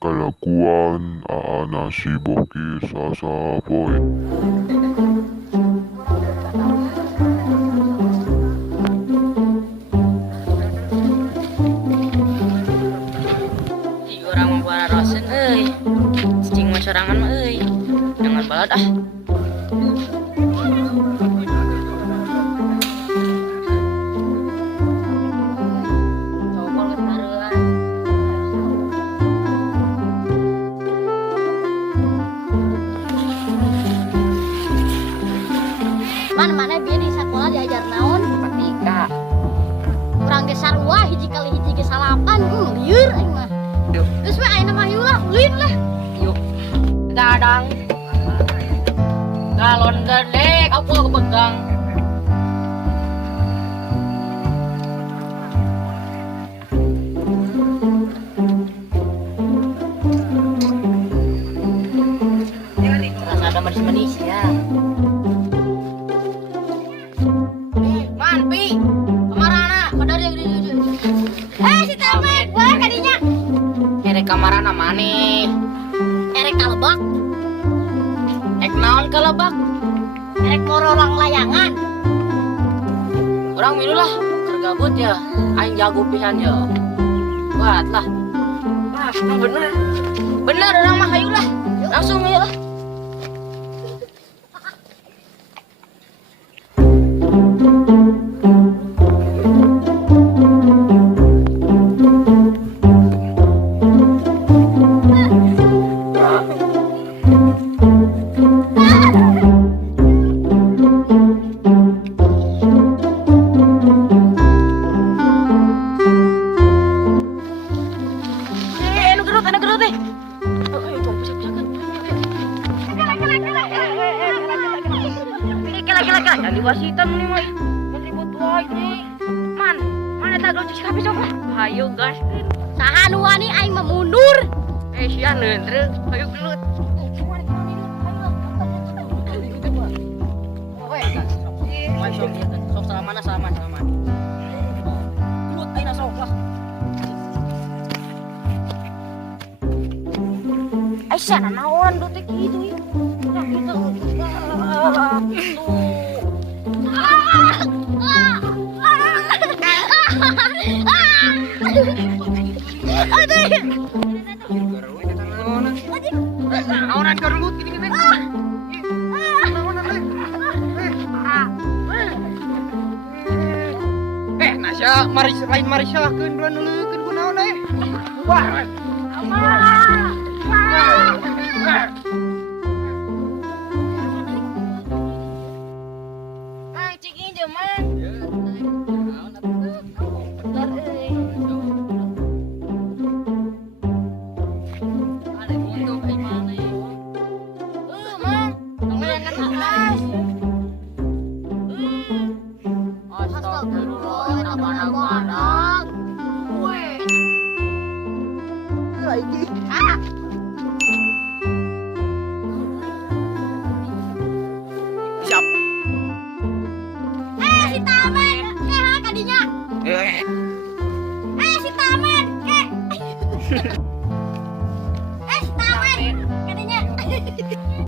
kalakuan aana si Bokir Sasapoy. Ih, orang mau para rosen cicing mah sorangan mah jangan balad ah. Mana biar di sekolah diajar naon Matematika. kurang geser wah hiji kali hiji ge salapan lieur aing mah Yuk. geus we ayeuna mah yulah ulin lah Yuk. Gadang. Galon gede, aku kepegang. Rasa ada manis-manis ya. Man, Pi. Kamarana, kadar yang gede. si tamet wah kadinya Erek kamarana maneh. erek kalebak Ek naon kelebak. erek ngorolang layangan Orang milu lah, kergabut ya. Aing jago pisan ya. Buat lah. Wah, bener. Bener orang mah ayo lah. Langsung ayo lah. Anu gerut teh. Oh, ayo coba bisa-bisa. Kira-kira jangan diwasitan nih mah. Mun ribut wae nih. Man, mana tak cuci kape coba. Hayo gas. saha nu wani aing mah mundur Sia neunreuk. Hayo gelut. Sok salaman. Gelut ayeuna sok lah. Aisyah naon dotek kitu ieu. Nah, kita gitu. Naonan gelut gini-gini. Nasya lain marisalahkeun bulan neuleukeun ku naon Wah. Cing ieu man. Siap. si tamet kadinya si tamet si tamet kadinya